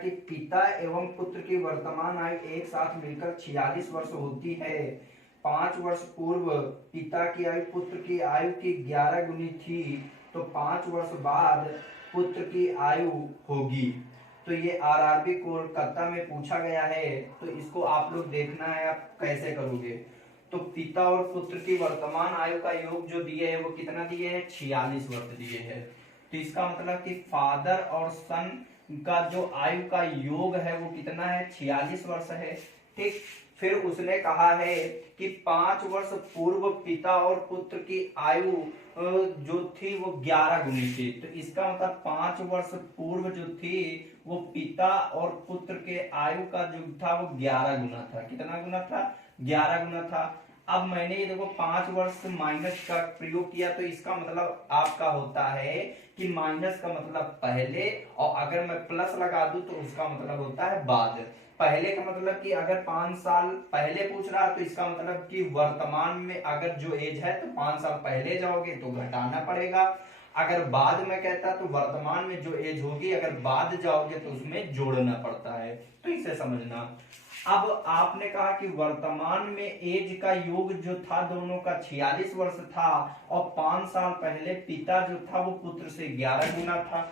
कि पिता एवं पुत्र की वर्तमान आयु एक साथ मिलकर 46 वर्ष होती है। 5 वर्ष पूर्व पिता की आयु पुत्र की आयु की 11 गुनी थी, तो 5 वर्ष बाद पुत्र की आयु होगी। तो ये आरआरबी कोलकाता में पूछा गया है, तो इसको आप लोग देखना है आप कैसे करोगे। तो पिता और पुत्र की वर्तमान आयु का योग जो दिए है वो कितना दिए है, 46 वर्ष दिए है। तो इसका मतलब कि फादर और सन का जो आयु का योग है वो कितना है, 46 वर्ष है। ठीक, फिर उसने कहा है कि 5 वर्ष पूर्व पिता और पुत्र की आयु जो थी वो 11 गुनी थी। तो इसका मतलब 5 वर्ष पूर्व जो थी वो पिता और पुत्र के आयु का जो था वो 11 गुना था। कितना गुना था, 11 गुना था। अब मैंने ये देखो 5 वर्ष माइनस का प्रयोग किया, तो इसका मतलब आपका होता है कि माइनस का मतलब पहले, और अगर मैं प्लस लगा दूं तो उसका मतलब होता है बाद। पहले का मतलब कि अगर 5 साल पहले पूछ रहा तो इसका मतलब कि वर्तमान में अगर जो एज है तो 5 साल पहले जाओगे तो घटाना पड़ेगा। अगर बाद में कहता तो वर्तमान में जो एज होगी अगर बाद जाओगे तो उसमें जोड़ना पड़ता है। तो इसे समझना। अब आपने कहा कि वर्तमान में एज का योग जो था दोनों का 46 वर्ष था, और 5 साल पहले पिता जो था वो पुत्र से 11 गुना था।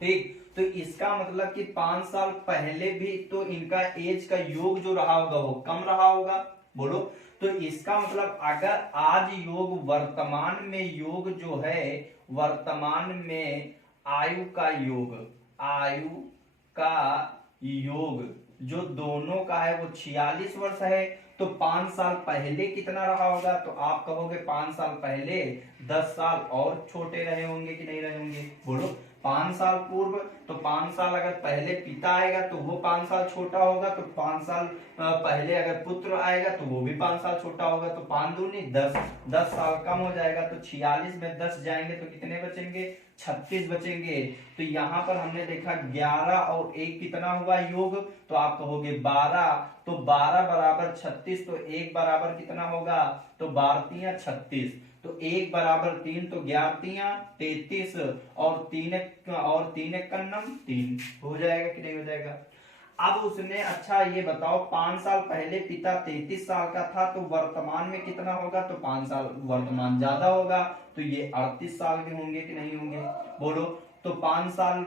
ठीक, तो इसका मतलब कि 5 साल पहले भी तो इनका एज का योग जो रहा होगा वो कम रहा होगा। बोलो, तो इसका मतलब अगर आज योग वर्तमान में योग जो है, वर्तमान में आयु का योग, आयु का योग जो दोनों का है वो 46 वर्ष है, तो 5 साल पहले कितना रहा होगा, तो आप कहोगे 5 साल पहले 10 साल और छोटे रहे होंगे कि नहीं रहे होंगे। बोलो, 5 साल पूर्व, तो 5 साल अगर पहले पिता आएगा तो वो 5 साल छोटा होगा, तो 5 साल पहले अगर पुत्र आएगा तो वो भी 5 साल छोटा होगा, तो 5 दूनी 10, 10 साल कम हो जाएगा। तो 46 में 10 जाएंगे तो कितने बचेंगे, 36 बचेंगे। तो यहाँ पर हमने देखा 11 और 1 कितना हुआ योग, तो आप कहोगे 12, तो 12 बराबर 36, तो 1 बराबर कितना होगा, तो 12 36, तो 1 बराबर 3, तो 11 33, और 3 कन्नम 3 हो जाएगा कि नहीं हो जाएगा। अब उसने अच्छा ये बताओ 5 साल पहले पिता 33 साल का था, तो वर्तमान में कितना होगा, तो 5 साल वर्तमान ज्यादा होगा, तो ये 38 साल के होंगे कि नहीं होंगे। बोलो, तो 5 साल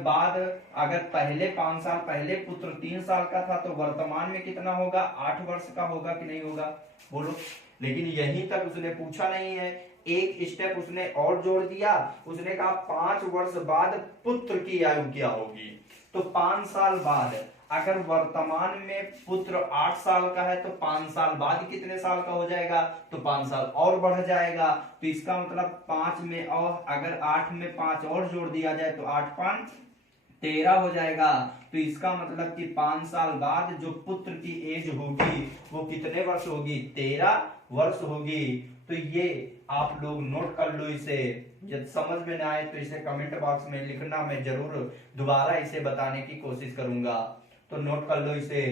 बाद अगर पहले 5 साल पहले पुत्र 3 साल का था तो वर्तमान में कितना होगा, 8 वर्ष का होगा कि नहीं होगा। बोलो, लेकिन यहीं तक उसने पूछा नहीं है, एक स्टेप उसने और जोड़ दिया। उसने कहा 5 वर्ष बाद पुत्र की आयु क्या होगी। तो 5 साल बाद अगर वर्तमान में पुत्र 8 साल का है तो 5 साल बाद कितने साल का हो जाएगा, तो 5 साल और बढ़ जाएगा। तो इसका मतलब 5 में और अगर 8 में 5 और जोड़ दिया जाए तो 8 5 13 हो जाएगा। तो इसका मतलब कि 5 साल बाद जो पुत्र की एज होगी वो कितने वर्ष होगी, 13 वर्ष होगी। तो ये आप लोग नोट कर लो इसे। यदि समझ में ना आए तो इसे कमेंट बॉक्स में लिखना, मैं जरूर दोबारा इसे बताने की कोशिश करूंगा। तो नोट कर लो इसे,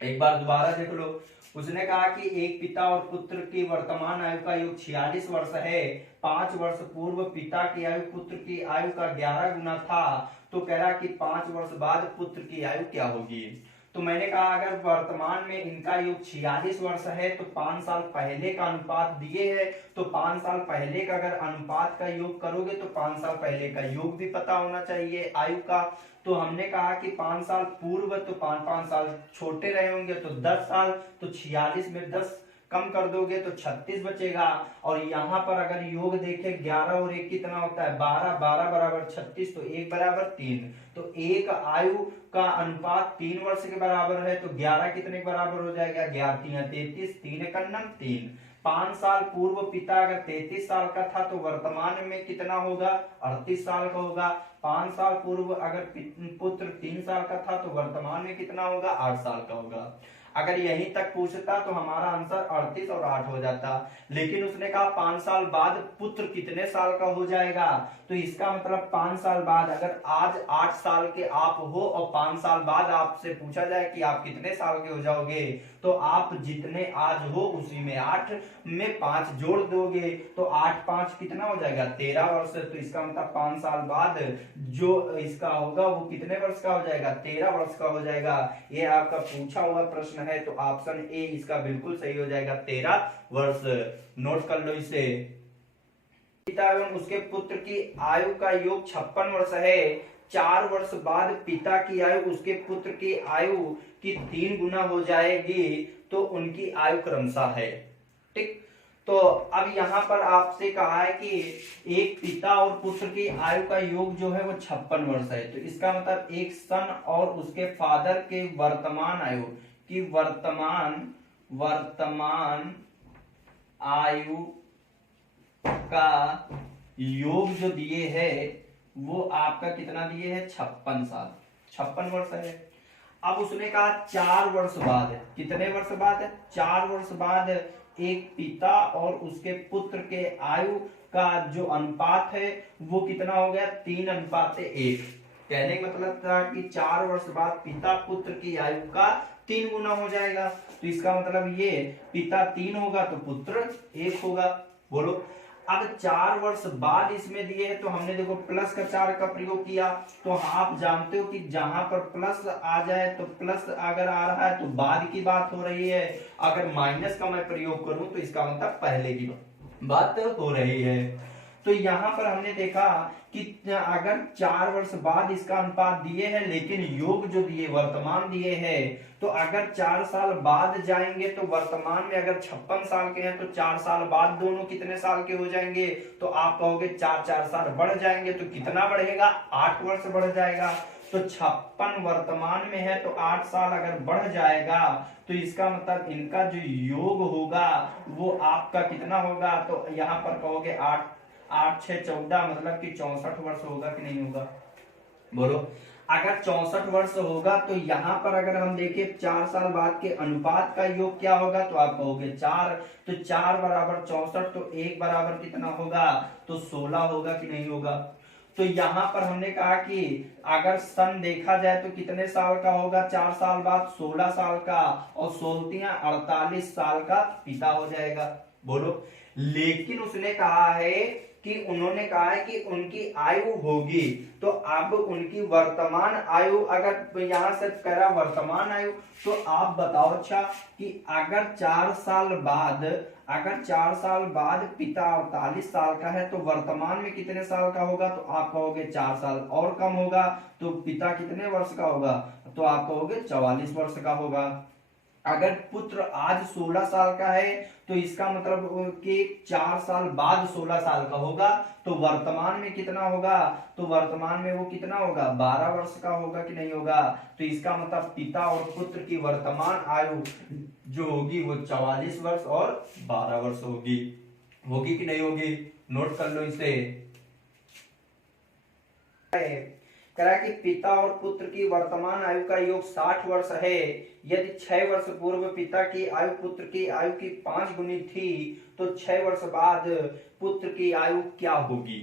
एक बार दोबारा देख लो। उसने कहा कि एक पिता और पुत्र की वर्तमान आयु का योग 46 वर्ष है। 5 वर्ष पूर्व पिता की आयु पुत्र की आयु का 11 गुना था। तो कह रहा कि 5 वर्ष बाद पुत्र की आयु क्या होगी। तो मैंने कहा अगर वर्तमान में इनका योग 46 वर्ष है तो 5 साल पहले का अनुपात दिए है, तो 5 साल पहले का अगर अनुपात का योग करोगे तो 5 साल पहले का योग भी पता होना चाहिए आयु का। तो हमने कहा कि 5 साल पूर्व तो 5 साल छोटे रहे होंगे, तो 10 साल, तो 46 में 10 कम कर दोगे तो 36 बचेगा। और यहाँ पर अगर योग देखें 11 और 1 कितना होता है, 12, 12 बराबर 36, तो 1 बराबर 3, तो एक आयु का अनुपात 3 वर्ष के बराबर है, तो 11 कितने के बराबर हो जाएगा, 11 33, 3 कन्नम 3। 5 साल पूर्व पिता अगर 33 साल का था तो वर्तमान में कितना होगा, 38 साल का होगा। 5 साल पूर्व अगर पुत्र 3 साल का था तो वर्तमान में कितना होगा, 8 साल का होगा। अगर यहीं तक पूछता तो हमारा आंसर 38 और 8 हो जाता, लेकिन उसने कहा 5 साल बाद पुत्र कितने साल का हो जाएगा, तो इसका मतलब 5 साल बाद, अगर आज 8 साल के आप हो और 5 साल बाद आपसे पूछा जाए कि आप कितने साल के हो जाओगे, तो आप जितने आज हो उसी में 8 में 5 जोड़ दोगे, तो 8 5 कितना हो जाएगा 13 वर्ष। तो इसका मतलब 5 साल बाद जो इसका होगा वो कितने वर्ष का हो जाएगा 13 वर्ष का हो जाएगा। ये आपका पूछा हुआ प्रश्न है, तो ऑप्शन ए इसका बिल्कुल सही हो जाएगा 13 वर्ष। नोट कर लो इसे। पिता एवं उसके पुत्र की आयु का योग 56 वर्ष है। 4 वर्ष बाद पिता की आयु उसके पुत्र की आयु की 3 गुना हो जाएगी, तो उनकी आयु क्रमशः है। ठीक, तो अब यहाँ पर आपसे कहा है कि एक पिता और पुत्र की आयु का योग जो है वो 56 वर्ष है, तो इसका मतलब एक सन और उसके फादर के वर्तमान आयु की वर्तमान आयु का योग जो दिए है वो आपका कितना दिए है 56 साल, 56 वर्ष है। अब उसने कहा 4 वर्ष बाद, कितने वर्ष बाद, 4 वर्ष बाद एक पिता और उसके पुत्र के आयु का जो अनुपात है वो कितना हो गया 3:1। कहने का मतलब था कि 4 वर्ष बाद पिता पुत्र की आयु का 3 गुना हो जाएगा, तो इसका मतलब ये पिता 3 होगा तो पुत्र 1 होगा। बोलो, अब 4 वर्ष बाद इसमें दिए है, तो हमने देखो प्लस का 4 का प्रयोग किया, तो आप जानते हो कि जहां पर प्लस आ जाए तो प्लस अगर आ रहा है तो बाद की बात हो रही है, अगर माइनस का मैं प्रयोग करूं तो इसका मतलब पहले की बात हो रही है। तो यहाँ पर हमने देखा कि अगर 4 वर्ष बाद इसका अनुपात दिए हैं, लेकिन योग जो दिए वर्तमान दिए हैं, तो अगर 4 साल बाद जाएंगे तो वर्तमान में अगर 56 साल के हैं तो 4 साल बाद दोनों कितने साल के हो जाएंगे, तो आप कहोगे 4 साल बढ़ जाएंगे, तो कितना बढ़ेगा 8 वर्ष बढ़ जाएगा। तो 56 वर्तमान में है, तो 8 साल अगर बढ़ जाएगा तो इसका मतलब इनका जो योग होगा वो आपका कितना होगा, तो यहाँ पर कहोगे 8 8 6 14, मतलब कि 64 वर्ष होगा कि नहीं होगा। बोलो, अगर 64 वर्ष होगा तो यहाँ पर अगर हम देखें 4 साल बाद के अनुपात का योग क्या होगा, तो आप कहोगे 4, तो 4 बराबर 64, तो 1 बराबर कितना होगा, तो 16 होगा कि नहीं होगा। तो यहाँ पर हमने कहा कि अगर सन देखा जाए तो कितने साल का होगा 4 साल बाद, 16 साल का, और 16 48 साल का पिता हो जाएगा। बोलो, लेकिन उसने कहा है कि उन्होंने कहा है कि उनकी आयु होगी, तो अब उनकी वर्तमान आयु, अगर यहां से करा वर्तमान आयु, तो आप बताओ अच्छा कि अगर 4 साल बाद, अगर 4 साल बाद पिता 48 साल का है तो वर्तमान में कितने साल का होगा, तो आप कहोगे 4 साल और कम होगा, तो पिता कितने वर्ष का होगा, तो आप कहोगे 44 वर्ष का होगा। अगर पुत्र आज 16 साल का है तो इसका मतलब कि 4 साल बाद 16 साल का होगा, तो वर्तमान में कितना होगा, तो वर्तमान में वो कितना होगा 12 वर्ष का होगा कि नहीं होगा। तो इसका मतलब पिता और पुत्र की वर्तमान आयु जो होगी वो 44 वर्ष और 12 वर्ष होगी। होगी कि नहीं होगी, नोट कर लो इसे। करा कि पिता और पुत्र की वर्तमान आयु का योग 60 वर्ष है। यदि 6 वर्ष पूर्व पिता की आयु पुत्र की आयु की 5 गुनी थी, तो 6 वर्ष बाद पुत्र की आयु क्या होगी।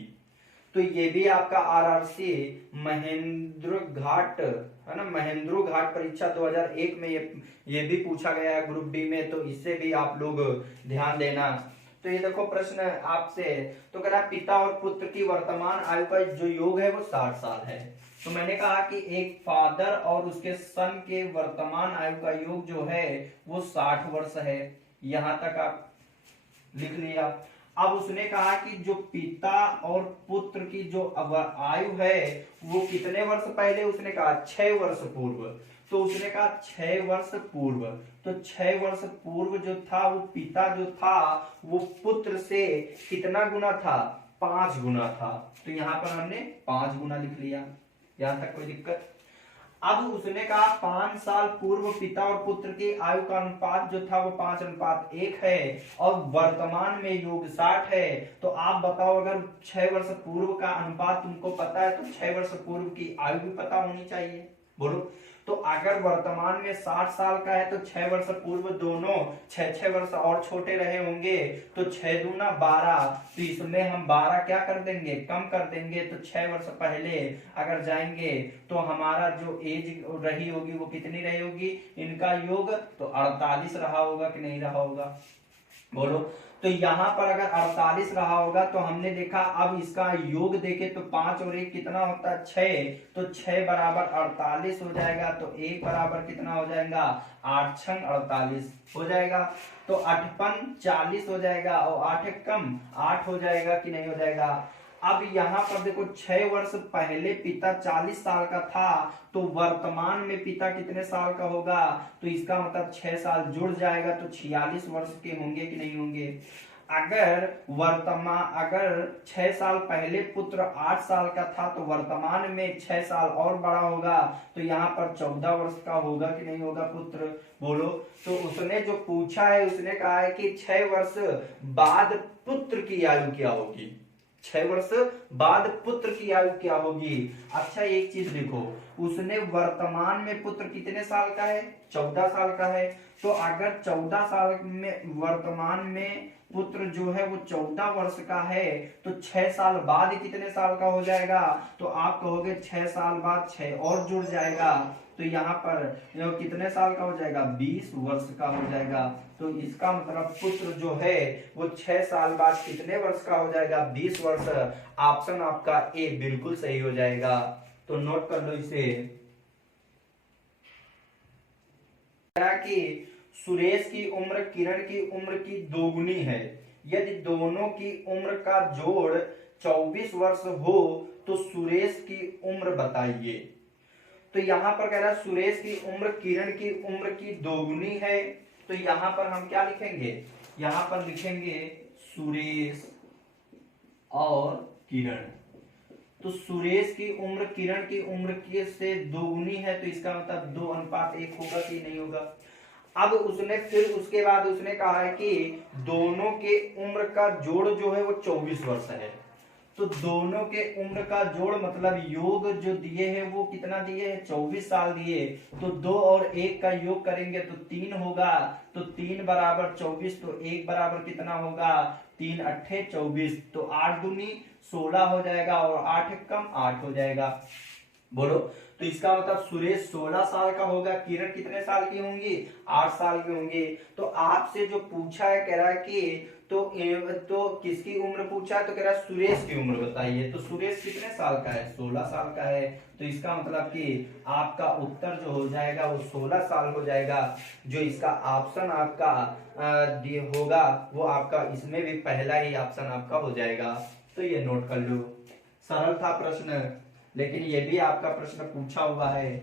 तो ये भी आपका आरआरसी महेंद्र घाट है ना, महेंद्र घाट परीक्षा 2001 में ये भी पूछा गया है ग्रुप डी में, तो इससे भी आप लोग ध्यान देना। तो ये देखो प्रश्न आपसे, तो कह रहा पिता और पुत्र की वर्तमान आयु का जो योग है वो 60 साल है। तो मैंने कहा कि एक फादर और उसके सन के वर्तमान आयु का योग जो है वो 60 वर्ष है। यहां तक आप लिख लिया। अब उसने कहा कि जो पिता और पुत्र की जो आयु है वो कितने वर्ष पहले, उसने कहा 6 वर्ष पूर्व। तो उसने कहा 6 वर्ष पूर्व, तो 6 वर्ष पूर्व जो था वो पिता जो था वो पुत्र से कितना गुना था, 5 गुना था। तो यहाँ पर हमने 5 गुना लिख लिया। यहां तक कोई दिक्कत। अब उसने कहा 5 साल पूर्व पिता और पुत्र की आयु का अनुपात जो था वो 5:1 है और वर्तमान में योग 60 है। तो आप बताओ, अगर 6 वर्ष पूर्व का अनुपात तुमको पता है तो 6 वर्ष पूर्व की आयु भी पता होनी चाहिए। बोलो, तो अगर वर्तमान में 60 साल का है तो 6 वर्ष पूर्व दोनों 6 वर्ष और छोटे रहे होंगे, तो 6 दूना 12, तो इसमें हम 12 क्या कर देंगे, कम कर देंगे, तो 6 वर्ष पहले अगर जाएंगे तो हमारा जो एज रही होगी वो कितनी रही होगी, इनका योग तो 48 रहा होगा कि नहीं रहा होगा, बोलो। तो यहाँ पर अगर 48 रहा होगा तो हमने देखा, अब इसका योग देखे तो 5 और 1 कितना होता है, 6, तो 6 बराबर 48 हो जाएगा, तो 1 बराबर कितना हो जाएगा, 8 छंग 48 हो जाएगा, तो 8 40 हो जाएगा, और 8 कम 8 हो जाएगा कि नहीं हो जाएगा। अब यहाँ पर देखो 6 वर्ष पहले पिता 40 साल का था, तो वर्तमान में पिता कितने साल का होगा, तो इसका मतलब 6 साल जुड़ जाएगा, तो 46 वर्ष के होंगे कि नहीं होंगे। अगर 6 साल पहले पुत्र 8 साल का था, तो वर्तमान में 6 साल और बड़ा होगा, तो यहाँ पर 14 वर्ष का होगा कि नहीं होगा पुत्र, बोलो। तो उसने जो पूछा है उसने कहा है कि 6 वर्ष बाद पुत्र की आयु क्या होगी, 6 वर्ष बाद पुत्र की आयु क्या होगी। अच्छा एक चीज देखो, उसने वर्तमान में पुत्र कितने साल का है, 14 साल का है, तो अगर 14 साल में वर्तमान में पुत्र जो है वो 14 वर्ष का है, तो 6 साल बाद कितने साल का हो जाएगा, तो आप कहोगे 6 साल बाद 6 और जुड़ जाएगा, तो यहाँ पर कितने साल का हो जाएगा, 20 वर्ष का हो जाएगा। तो इसका मतलब पुत्र जो है वो 6 साल बाद कितने वर्ष का हो जाएगा, 20 वर्ष। ऑप्शन आपका ए बिल्कुल सही हो जाएगा, तो नोट कर लो इसे। कि सुरेश की उम्र किरण की उम्र की दोगुनी है, यदि दोनों की उम्र का जोड़ 24 वर्ष हो तो सुरेश की उम्र बताइए। तो यहाँ पर कह रहा है सुरेश की उम्र किरण की उम्र की दोगुनी है, तो यहाँ पर हम क्या लिखेंगे, यहाँ पर लिखेंगे सुरेश और किरण। तो सुरेश की उम्र किरण की उम्र की से दोगुनी है, तो इसका मतलब 2:1 होगा कि नहीं होगा। अब उसने फिर उसके बाद उसने कहा है कि दोनों के उम्र का जोड़ जो है वो 24 वर्ष है, तो दोनों के उम्र का जोड़ मतलब योग जो दिए हैं वो कितना दिए हैं, 24 साल दिए, तो 2 और 1 का योग करेंगे तो 3 होगा, तो 3 बराबर 24, तो 1 बराबर कितना होगा, 3 अट्ठे 24, तो 8 दूनी 16 हो जाएगा, और 8 कम 8 हो जाएगा, बोलो। तो इसका मतलब सुरेश 16 साल का होगा, किरण कितने साल की होंगी, 8 साल की होंगी। तो आपसे जो पूछा है कह रहा है कि तो किसकी उम्र पूछा है, तो कह रहा है सुरेश की उम्र बताइए, तो सुरेश कितने साल का है, 16 साल का है, तो इसका मतलब कि आपका उत्तर जो हो जाएगा वो 16 साल हो जाएगा। जो इसका ऑप्शन आपका होगा वो आपका इसमें भी पहला ही ऑप्शन आपका हो जाएगा, तो ये नोट कर लो। सरल था प्रश्न, लेकिन ये भी आपका प्रश्न पूछा हुआ है।